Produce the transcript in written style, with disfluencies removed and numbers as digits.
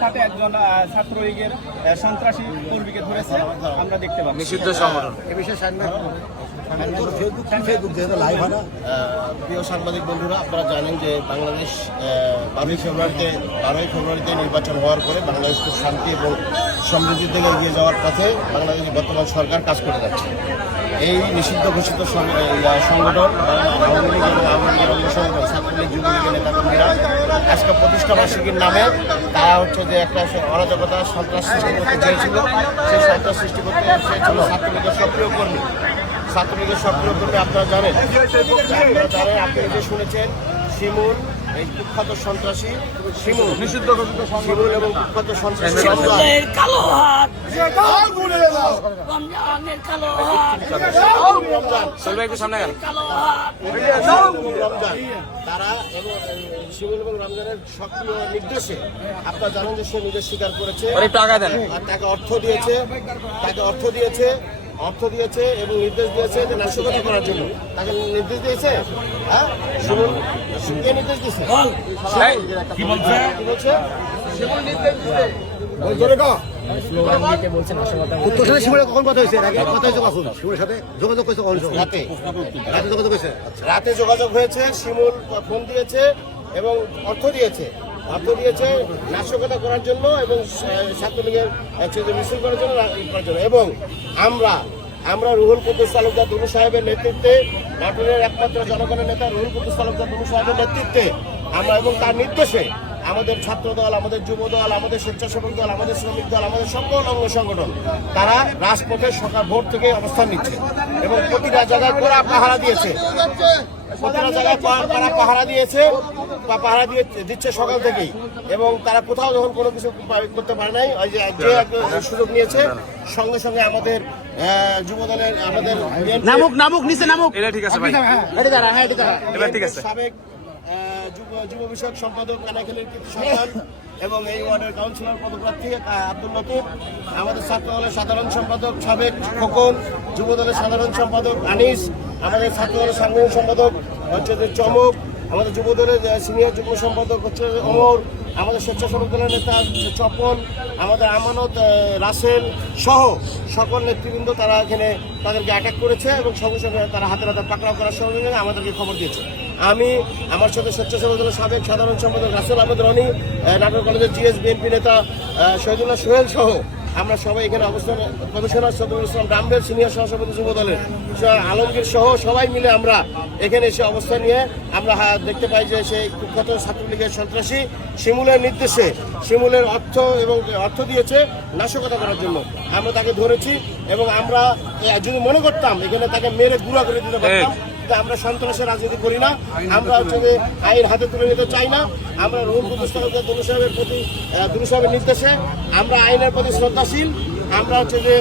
সাথে একজন ছাত্রলীগের সন্ত্রাসী কর্মীকে ধরেছে আমরা দেখতে পাচ্ছি। নিষিদ্ধ সংগঠন এ বিষয়ে প্রিয় সাংবাদিক বন্ধুরা, আপনারা জানেন যে বাংলাদেশ 12ই ফেব্রুয়ারিতে নির্বাচন হওয়ার পরে বাংলাদেশ খুব শান্তি এবং সমৃদ্ধির দিকে এগিয়ে যাওয়ার পথে বাংলাদেশের বর্তমান সরকার কাজ করে যাচ্ছে। এই নিষিদ্ধ ঘোষিত সংগঠন আওয়ামী লীগ এবং আওয়ামী লীগের অঙ্গ সংগঠন ছাত্রলীগ যুবলীগের নেতাকর্মীরা আজকে প্রতিষ্ঠা বার্ষিকীর নামে তারা হচ্ছে যে একটা অরাজকতা সন্ত্রাস সৃষ্টি করতে চেয়েছিল। সেই সন্ত্রাস সৃষ্টি করতে চেয়েছিল ছাত্রলীগের সক্রিয় কর্মী। আপনারা জানেন, আপনি যে শুনেছেন শিমুল, এই কুখ্যাত সন্ত্রাসী শিমুল, নিষিদ্ধ শিমুল এবং কুখ্যাত সন্ত্রাসী তারা এবং শিমুল এবং রমজানের সক্রিয় নির্দেশে আপনারা জানেন যে সে নিজে স্বীকার করেছে, আর তাকে অর্থ দিয়েছে এবং নির্দেশ দিয়েছে যে নাশকতা করার জন্য। তাকে নির্দেশ দিয়েছে, হ্যাঁ শিমুল কে নির্দেশ দিয়েছে? কি বলছে? শিমুল নির্দেশ দিয়েছে। রাতে যোগাযোগ হয়েছে, শিমুল ফোন দিয়েছে এবং অর্থ দিয়েছে নাশকতা করার জন্য এবং ছাত্রলীগের মিছিল করার জন্য এবং আমরা রুহুল কুদ্দুস তালুকদার দুলু সাহেবের নেতৃত্বে, নাটোরের একমাত্র জনগণের নেতা রুহুল কুদ্দুস তালুকদার দুলু সাহেবের নেতৃত্বে আমরা এবং তার নির্দেশে আমাদের ছাত্র দল, আমাদের যুব দল, আমাদের স্বেচ্ছাসেবক দল, আমাদের শ্রমিক দল, আমাদের সকল অঙ্গ সংগঠন তারা রাজপথে সকাল ভোর থেকে অবস্থান নিচ্ছে এবং প্রতিটা জায়গায় কড়া পাহারা দিয়েছে। পাহারা দিচ্ছে সকাল থেকেই এবং তারা কোথাও যখন কোনো কিছু করতে পারে নাই, ওই যে সুযোগ নিয়েছে সঙ্গে সঙ্গে আমাদের যুব দলের আমাদের সাবেক যুব বিষয়ক সম্পাদক কানাইখালীর কৃতি সন্তান এবং এই ওয়ার্ডের কাউন্সিলর পদপ্রার্থী আব্দুল লতিফ, আমাদের ছাত্র দলের সাধারণ সম্পাদক সাবেক খোকন, যুব দলের সাধারণ সম্পাদক আনিস, আমাদের ছাত্র দলের সাংগঠনিক সম্পাদক হচ্ছে যে চমক, আমাদের যুব দলের সিনিয়র যুগ্ম সম্পাদক হচ্ছে ওমর, আমাদের স্বেচ্ছাসেবক দলের নেতা চপন, আমাদের আমানত রাসেল সহ সকল নেতৃবৃন্দ তারা এখানে তাদেরকে অ্যাটাক করেছে এবং সঙ্গে সঙ্গে তারা হাতে পাকড়াও করার সঙ্গে আমাদেরকে খবর দিয়েছে। আমি আমার সাথে স্বেচ্ছাসেবক দলের সাবেক সাধারণ সম্পাদক রাসেল আহমেদ রনি, নাটোর কলেজের জিএস বিএনপি নেতা শহীদুল্লাহ সোহেল সহ আমরা সবাই এখানে অবস্থান, কমিশনার সদরুল ইসলাম ডাম্বের সিনিয়র সহসভাপতি যুব দলের আলমগীর সহ সবাই মিলে আমরা এখানে এসে অবস্থান নিয়ে আমরা দেখতে পাই যে সেই কুখ্যাত ছাত্রলীগের সন্ত্রাসী শিমুলের নির্দেশে শিমুলের অর্থ দিয়েছে নাশকতা করার জন্য। আমরা তাকে ধরেছি এবং আমরা যদি মনে করতাম এখানে তাকে মেরে গুঁড়া করে দিতে পারতাম, আমরা সন্ত্রাসের রাজনীতি করি না, আমরা হচ্ছে যে আইন হাতে তুলে নিতে চাই না। আমরা রুহুল কুদ্দুস তালুকদার দুলু সাহেবের নির্দেশে আমরা আইনের প্রতি শ্রদ্ধাশীল। আমরা হচ্ছে যে